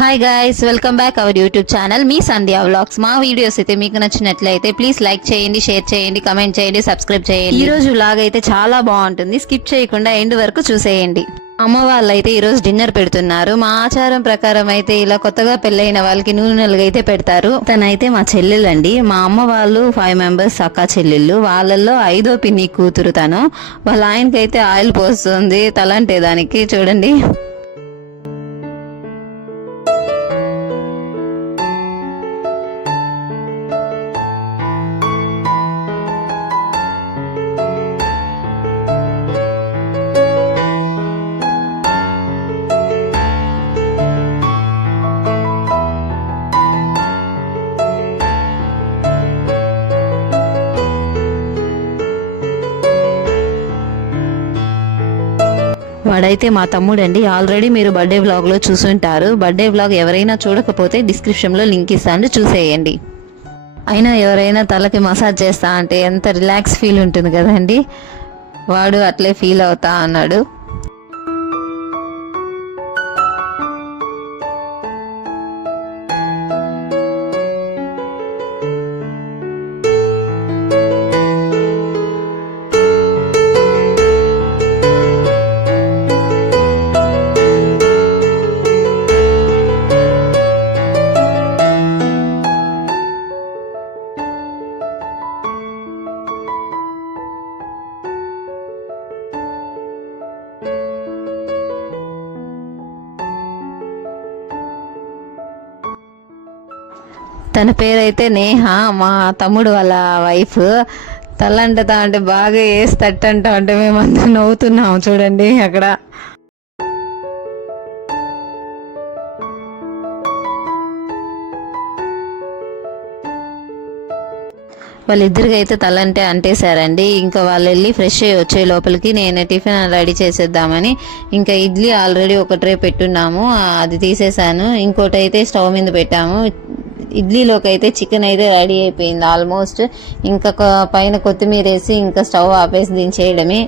Hi guys, welcome back our YouTube channel me Sandhya vlogs. మా videos అయితే మీకు నచ్చినట్లయితే ప్లీజ్ లైక్ చేయండి, షేర్ చేయండి, కమెంట్ చేయండి, సబ్స్క్రైబ్ చేయండి. ఈ రోజు వ్లాగ్ అయితే చాలా బాగుంటుంది, స్కిప్ చేయకుండా ఎండ్ వరకు చూసేయండి. అమ్మ వాళ్ళైతే ఈరోజు డిన్నర్ పెడుతున్నారు. మా ఆచారం ప్రకారం అయితే ఇలా కొత్తగా పెళ్ళైన వాళ్ళకి నూనె నలుగైతే పెడతారు. తనైతే మా చెల్లెలండి. మా అమ్మ వాళ్ళు 5 మెంబర్స్ అక్క చెల్లెళ్ళు. వాళ్ళల్లో 5వ పిన్ని కూతురు తను. వాళ్ళ ఆయనకైతే ఆయిల్ పోస్తుంది తలంటే దానికి. చూడండి, వాడైతే మా తమ్ముడండి. ఆల్రెడీ మీరు బర్త్డే వ్లాగ్లో చూసుంటారు. బర్త్డే వ్లాగ్ ఎవరైనా చూడకపోతే డిస్క్రిప్షన్లో లింక్ ఇస్తాను, చూసేయండి. అయినా ఎవరైనా తలకి మసాజ్ చేస్తా అంటే ఎంత రిలాక్స్ ఫీల్ ఉంటుంది కదండి. వాడు అట్లే ఫీల్ అవుతా అన్నాడు. తన పేరైతే నేహ, మా తమ్ముడు వాళ్ళ వైఫ్. తలంటతా అంటే బాగా వేసి తట్టంటా అంటే మేమంతా నవ్వుతున్నాము. చూడండి అక్కడ. వాళ్ళిద్దరికి అయితే తలంటే అంటేశారండి. ఇంకా వాళ్ళు వెళ్ళి ఫ్రెష్ అయ్యి వచ్చే లోపలికి నేను టిఫిన్ రెడీ చేసేద్దామని ఇంకా ఇడ్లీ ఆల్రెడీ ఒక ట్రే పెట్టున్నాము, అది తీసేసాను. ఇంకోటి అయితే స్టవ్ మీద పెట్టాము. ఇడ్లీలోకి అయితే చికెన్ అయితే రెడీ అయిపోయింది ఆల్మోస్ట్. ఇంకా పైన కొత్తిమీర వేసి ఇంకా స్టవ్ ఆపేసి దించేయడమే.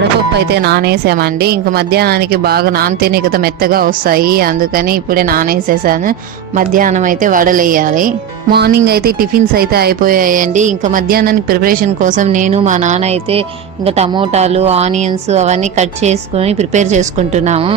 వడపప్పు అయితే నానేసామండి. ఇంకా మధ్యాహ్నానికి బాగా నానితేనే కదా మెత్తగా వస్తాయి, అందుకని ఇప్పుడే నానేసేసాను. మధ్యాహ్నం అయితే వడలేయాలి. మార్నింగ్ అయితే టిఫిన్స్ అయితే అయిపోయాయండి. ఇంకా మధ్యాహ్నానికి ప్రిపరేషన్ కోసం నేను మా నాన్న అయితే ఇంకా టమోటాలు, ఆనియన్స్ అవన్నీ కట్ చేసుకొని ప్రిపేర్ చేసుకుంటున్నాము.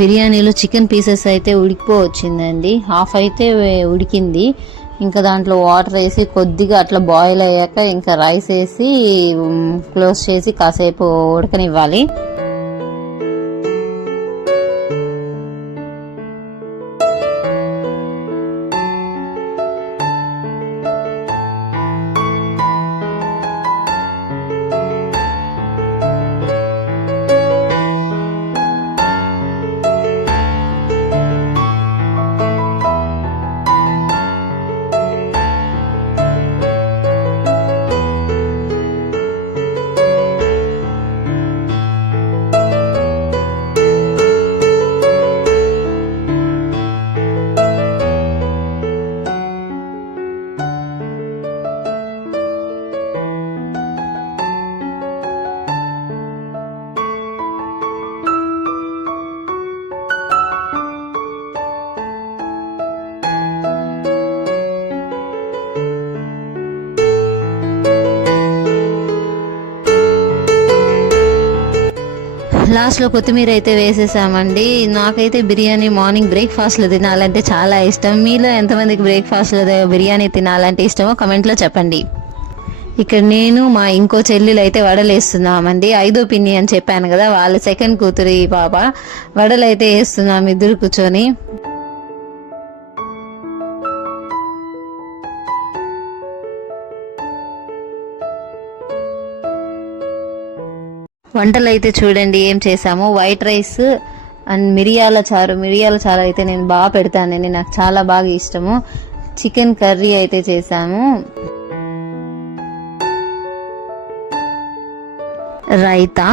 బిర్యానీలో చికెన్ పీసెస్ అయితే ఉడికిపోవచ్చిందండి. హాఫ్ అయితే ఉడికింది. ఇంకా దాంట్లో వాటర్ వేసి కొద్దిగా అట్లా బాయిల్ అయ్యాక ఇంకా రైస్ వేసి క్లోజ్ చేసి కాసేపు ఉడకనివ్వాలి. లాస్ట్లో కొత్తిమీర అయితే వేసేసామండి. నాకైతే బిర్యానీ మార్నింగ్ బ్రేక్ఫాస్ట్లో తినాలంటే చాలా ఇష్టం. మీలో ఎంతమందికి బ్రేక్ఫాస్ట్లో బిర్యానీ తినాలంటే ఇష్టమో కమెంట్లో చెప్పండి. ఇక్కడ నేను మా ఇంకో చెల్లెలు అయితే వడలు వేస్తున్నామండి. 5వ పిన్ని అని చెప్పాను కదా, వాళ్ళ సెకండ్ కూతురు ఈ పాప. వడలు అయితే వేస్తున్నాం ఇద్దరు కూర్చొని. వంటలు అయితే చూడండి ఏం చేసాము. వైట్ రైస్ అండ్ మిరియాల చారు అయితే నేను బాగా పెడతానండి, నాకు చాలా బాగా ఇష్టము. చికెన్ కర్రీ అయితే చేసాము. రైతా,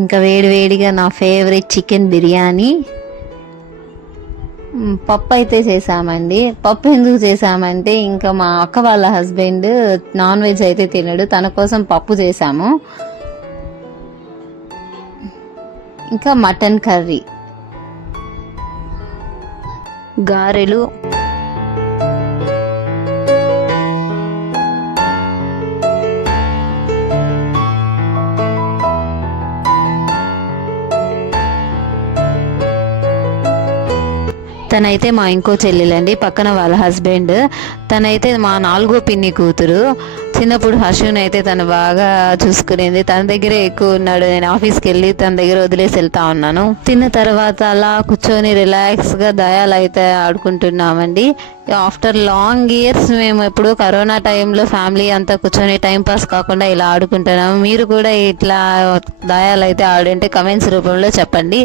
ఇంకా వేడివేడిగా నా ఫేవరెట్ చికెన్ బిర్యానీ. పప్పు అయితే చేసామండి. పప్పు ఎందుకు చేసామంటే ఇంకా మా అక్క వాళ్ళ హస్బెండ్ నాన్ వెజ్ అయితే తినడు, తన కోసం పప్పు చేసాము. ఇంకా మటన్ కర్రీ, గారెలు, తనైతే మా ఇంకో చెల్లెలండి, పక్కన వాళ్ళ హస్బెండ్. తనైతే మా 4వ పిన్ని కూతురు. చిన్నప్పుడు హర్షుని అయితే తను బాగా చూసుకునేది, తన దగ్గరే ఎక్కువ ఉన్నాడు. నేను ఆఫీస్కి వెళ్ళి తన దగ్గర వదిలేసి వెళ్తా ఉన్నాను. తిన్న తర్వాత అలా కూర్చొని రిలాక్స్గా దయాలు అయితే ఆడుకుంటున్నామండి. ఆఫ్టర్ లాంగ్ ఇయర్స్ మేము ఎప్పుడు కరోనా టైంలో ఫ్యామిలీ అంతా కూర్చొని టైంపాస్ కాకుండా ఇలా ఆడుకుంటున్నాము. మీరు కూడా ఇట్లా దయాలు అయితే ఆడుంటే కమెంట్స్ రూపంలో చెప్పండి.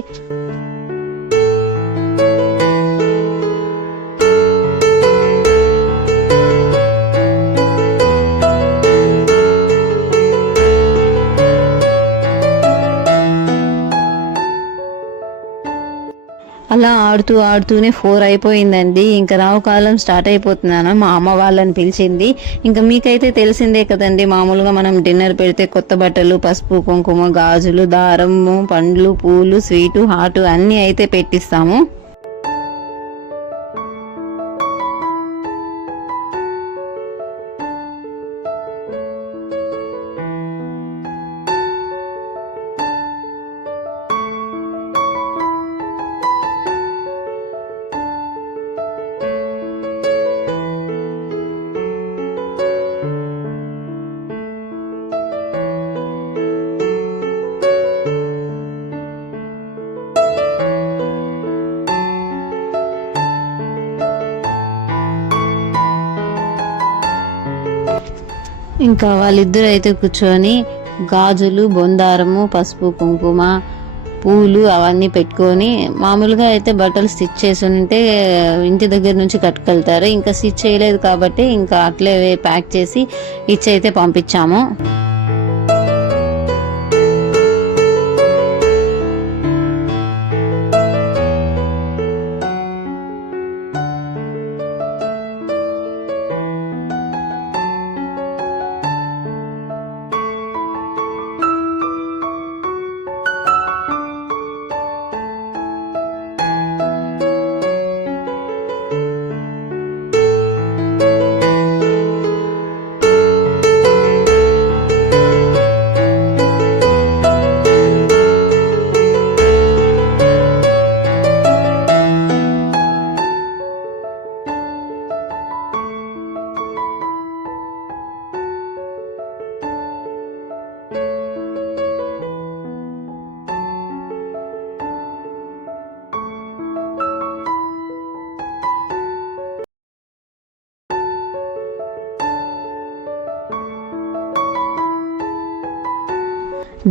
అలా ఆడుతూనే 4 అయిపోయిందండి. ఇంకా రావుకాలం స్టార్ట్ అయిపోతున్నాను. మా అమ్మ వాళ్ళని పిలిచింది. ఇంకా మీకైతే తెలిసిందే కదండి, మామూలుగా మనం డిన్నర్ పెడితే కొత్త బట్టలు, పసుపు, కుంకుమ, గాజులు, దారము, పండ్లు, పూలు, స్వీటు, హాటు అన్నీ అయితే పెట్టిస్తాము. ఇంకా వాళ్ళిద్దరు అయితే కూర్చొని గాజులు, బొందారము, పసుపు, కుంకుమ, పూలు అవన్నీ పెట్టుకొని, మామూలుగా అయితే బట్టలు స్టిచ్ చేసి ఉంటే ఇంటి దగ్గర నుంచి కట్టుకెళ్తారు. ఇంకా స్టిచ్ చేయలేదు కాబట్టి ఇంకా అట్లే ప్యాక్ చేసి ఇచ్చి అయితే పంపించాము.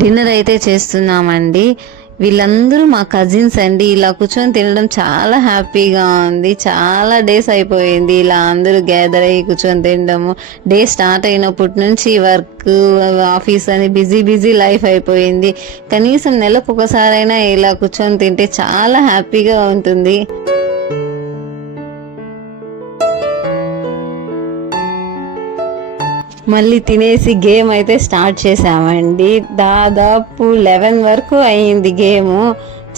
డిన్నర్ అయితే చేస్తున్నామండి. వీళ్ళందరూ మా కజిన్స్ అండి. ఇలా కూర్చొని తినడం చాలా హ్యాపీగా ఉంది. చాలా డేస్ అయిపోయింది ఇలా అందరూ గ్యాదర్ అయ్యి కూర్చొని తినడము. డే స్టార్ట్ అయినప్పటి నుంచి వర్క్, ఆఫీస్ అని బిజీ లైఫ్ అయిపోయింది. కనీసం నెలకు ఒకసారైనా ఇలా కూర్చొని తింటే చాలా హ్యాపీగా ఉంటుంది. మళ్ళీ తినేసి గేమ్ అయితే స్టార్ట్ చేసామండి. దాదాపు 11 వరకు అయింది గేము.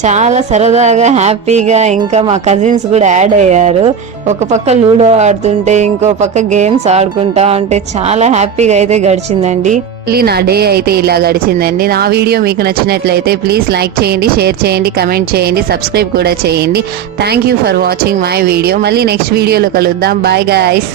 చాలా సరదాగా హ్యాపీగా ఇంకా మా కజిన్స్ కూడా యాడ్ అయ్యారు. ఒక పక్క లూడో ఆడుతుంటే ఇంకో పక్క గేమ్స్ ఆడుకుంటా ఉంటే చాలా హ్యాపీగా అయితే గడిచిందండి. మళ్ళీ నా డే అయితే ఇలా గడిచిందండి. నా వీడియో మీకు నచ్చినట్లయితే ప్లీజ్ లైక్ చేయండి, షేర్ చేయండి, కమెంట్ చేయండి, సబ్స్క్రైబ్ కూడా చేయండి. Thank you for watching my video. మళ్ళీ నెక్స్ట్ వీడియోలో కలుద్దాం. Bye guys.